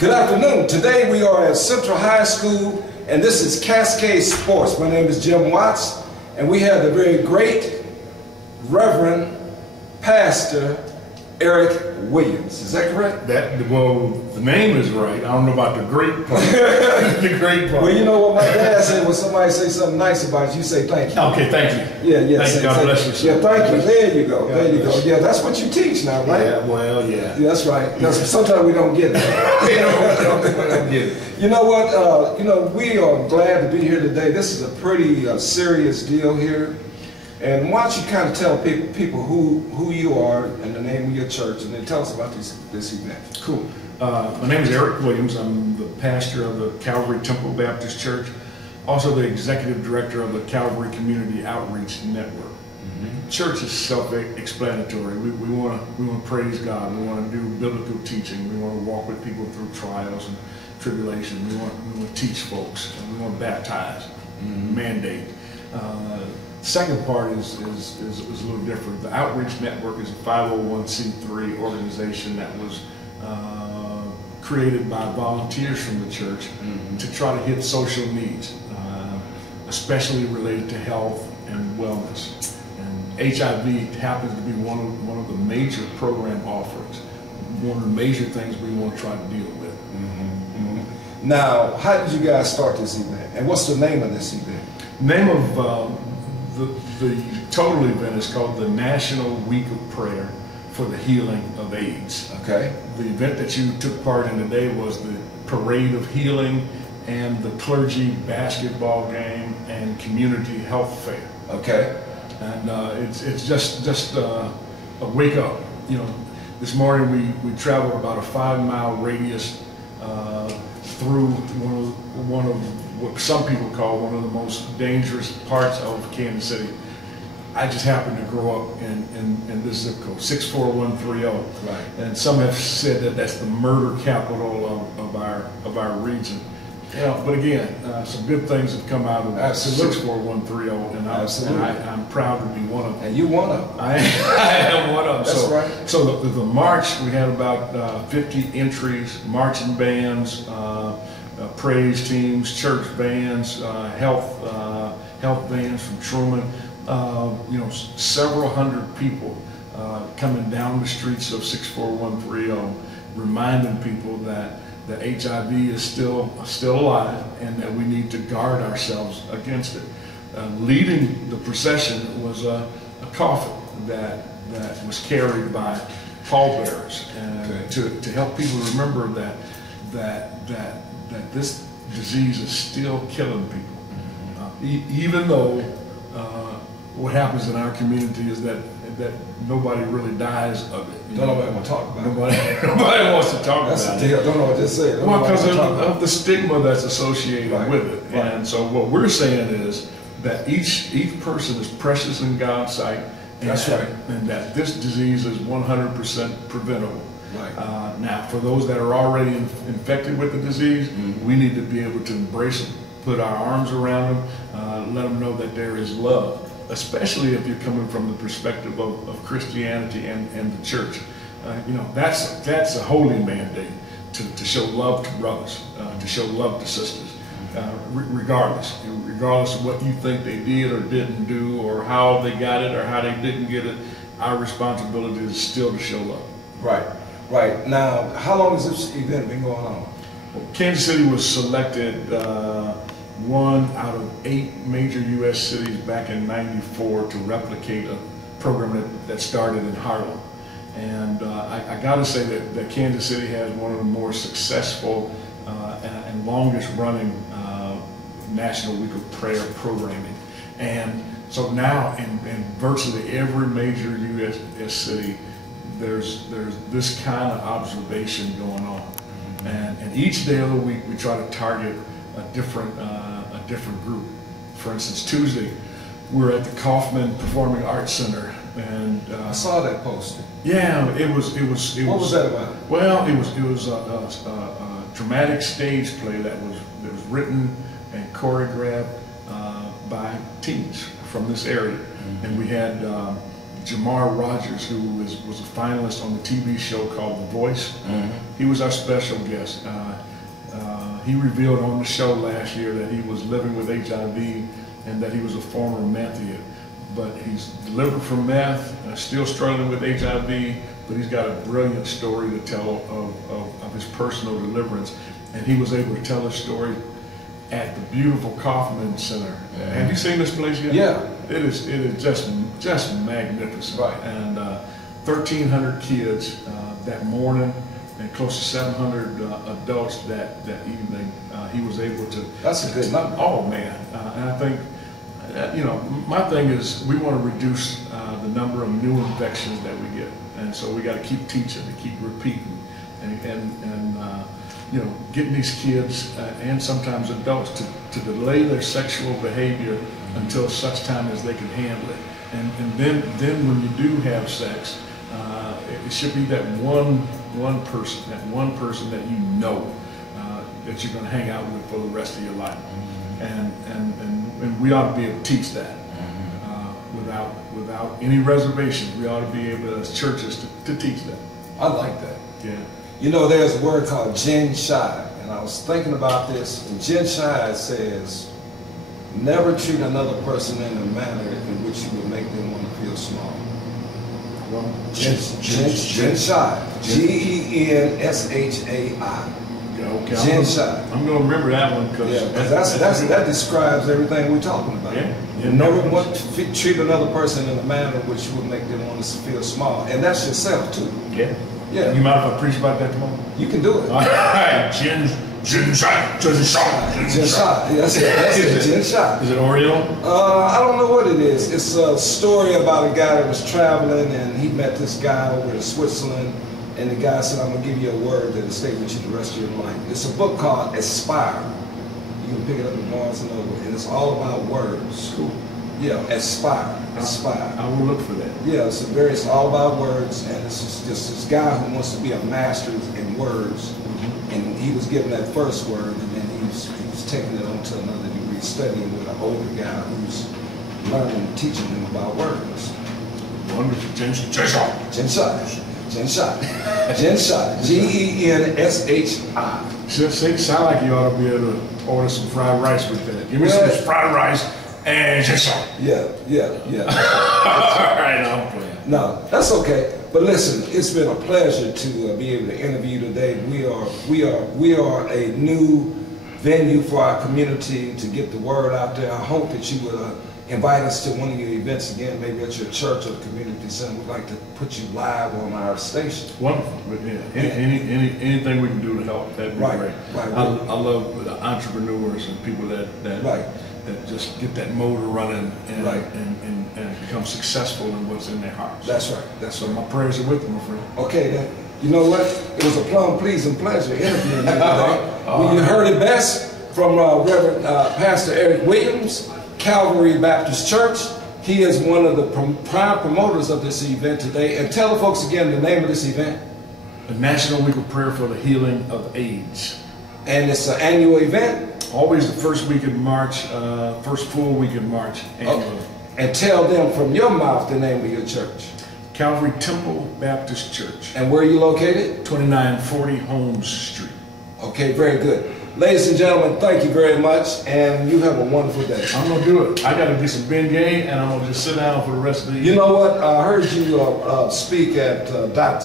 Good afternoon. Today we are at Central High School, and this is Cascade Sports. My name is Jim Watts, and we have the very great Reverend Pastor Eric Williams. Is that correct? Well, the name is right. I don't know about the great part. The great part. Well, you know what my dad said, when somebody say something nice about you, say thank you. Okay, thank you. Yeah. Thank you. God bless you, sir. Yeah, thank you. There you go. There you go. Yeah, that's what you teach now, right? Yeah, well, yeah. Yeah, that's right. Sometimes we don't get it. We don't get it. You know what? We are glad to be here today. This is a pretty serious deal here. And why don't you kind of tell people who you are and the name of your church, and then tell us about this event. Cool. My name is Eric Williams. I'm the pastor of the Calvary Temple Baptist Church, also the executive director of the Calvary Community Outreach Network. Church is self-explanatory. We want to praise God. We want to do biblical teaching. We want to walk with people through trials and tribulation. We want to teach folks. And we want to baptize, mandate. Second part is a little different. The Outreach Network is a 501c3 organization that was created by volunteers from the church to try to hit social needs, especially related to health and wellness. And HIV happens to be one of the major program offerings, one of the major things we want to try to deal with. Now, how did you guys start this event? And what's the name of this event? Name of the total event is called the National Week of Prayer for the Healing of AIDS. Okay. The event that you took part in today was the Parade of Healing and the Clergy Basketball Game and Community Health Fair. Okay. And it's just a wake up. You know, this morning we traveled about a 5-mile radius through one of what some people call one of the most dangerous parts of Kansas City. I just happened to grow up in this zip code, 64130. Right. And some have said that that's the murder capital of our region. You know, but again, some good things have come out of 64130, and I'm proud to be one of them. And you one of them. I am one of them. That's right. So the march, we had about 50 entries, marching bands, praise teams, church bands, health bands from Truman. Several hundred people coming down the streets of 64130, reminding people that HIV is still alive and that we need to guard ourselves against it. Leading the procession was a coffin that was carried by pallbearers, and to help people remember that this disease is still killing people, even though what happens in our community is that nobody really dies of it. Nobody want to talk about it. Nobody wants to talk that's about the deal. Don't know what to say. Well, because of the stigma that's associated with it. Right. And so what we're saying is that each person is precious in God's sight. That's right. And that this disease is 100% preventable. Right. Now, for those that are already infected with the disease, we need to be able to embrace them, put our arms around them, let them know that there is love, especially if you're coming from the perspective of Christianity and the church. That's a holy mandate to show love to brothers, to show love to sisters, regardless of what you think they did or didn't do, or how they got it or how they didn't get it. Our responsibility is still to show love. Right. Now, how long has this event been going on? Well, Kansas City was selected one out of 8 major U.S. cities back in #94 to replicate a program that started in Harlem. And I got to say that Kansas City has one of the more successful and longest running National Week of Prayer programming. And so now in virtually every major U.S. city, there's this kind of observation going on. And each day of the week we try to target a different group. For instance, Tuesday we're at the Kaufman Performing Arts Center, and I saw that poster. Yeah, it was. What was that about? Well, it was a dramatic stage play that was written and choreographed by teens from this area, and we had Jamar Rogers, who was a finalist on the TV show called The Voice. He was our special guest. He revealed on the show last year that he was living with HIV and that he was a former methian. But he's delivered from meth, still struggling with HIV, but he's got a brilliant story to tell of his personal deliverance. And he was able to tell his story at the beautiful Kaufman Center. Have you seen this place yet? Yeah. It is just magnificent. Right. And 1,300 kids that morning, and close to 700 adults that evening. He was able to. That's a good number. Oh man, and I think, you know, my thing is we want to reduce the number of new infections that we get, and so we got to keep teaching, to keep repeating, and you know, getting these kids and sometimes adults to delay their sexual behavior until such time as they can handle it, and then when you do have sex, it should be that one person that you know that you're going to hang out with for the rest of your life, and we ought to be able to teach that without any reservations. We ought to be able, as churches, to teach that. I like that. Yeah. You know, there's a word called Gen Shai, and I was thinking about this, and Gen Shai says, never treat another person in a manner in which you would make them want to feel small. Well, Gen Shai, G-E-N-S-H-A-I. Okay, Gen Shai. I'm going to remember that one because that describes everything we're talking about. Yeah. You never want to treat another person in a manner which would make them want to feel small, and that's yourself too. Yeah. Yeah. You mind if I preach about that tomorrow? You can do it. All right. Gen Shai. Gen Shai. That's it. Gen Shai. Is it Oriental? I don't know what it is. It's a story about a guy that was traveling and he met this guy over in Switzerland, and the guy said, I'm going to give you a word that will stay with you the rest of your life. It's a book called Aspire. You can pick it up at Barnes & Noble, and it's all about words. Cool. Yeah, Aspire. Aspire. I will look for that. Yeah, it's all about words, and it's just this guy who wants to be a master in words, and he was given that first word, and then he was taking it on to another degree, studying with an older guy who's learning and teaching him about words. Wonderful. Gen Shai. Gen Shai. Gen Shai. Gen Shai. G-E-N-S-H-I. Sound like you ought to be able to order some fried rice with that. Give me some fried rice and Gen Shai. Yeah. All right, I'm playing. No, that's okay. But listen, it's been a pleasure to be able to interview today. We are a new venue for our community to get the word out there. I hope that you would invite us to one of your events again, maybe at your church or the community center. We'd like to put you live on our station. Wonderful. Yeah. Anything we can do to help, that'd be great. Right. I love the entrepreneurs and people that just get that motor running and become successful in what's in their hearts. That's right. So my prayers are with you, my friend. Okay, then. You know what? It was a plum pleasing pleasure interviewing you today. You heard it best from Reverend Pastor Eric Williams, Calvary Baptist Church. He is one of the prime promoters of this event today. And tell the folks again the name of this event. The National Week of Prayer for the Healing of AIDS. And it's an annual event? Always the first week in March, first full week in March. Okay. And tell them from your mouth the name of your church. Calvary Temple Baptist Church. And where are you located? 2940 Holmes Street. Okay, very good. Ladies and gentlemen, thank you very much, and you have a wonderful day. I'm going to do it. I got to get some Bengay, and I'm going to just sit down for the rest of the evening. You know what? I heard you speak at Dr.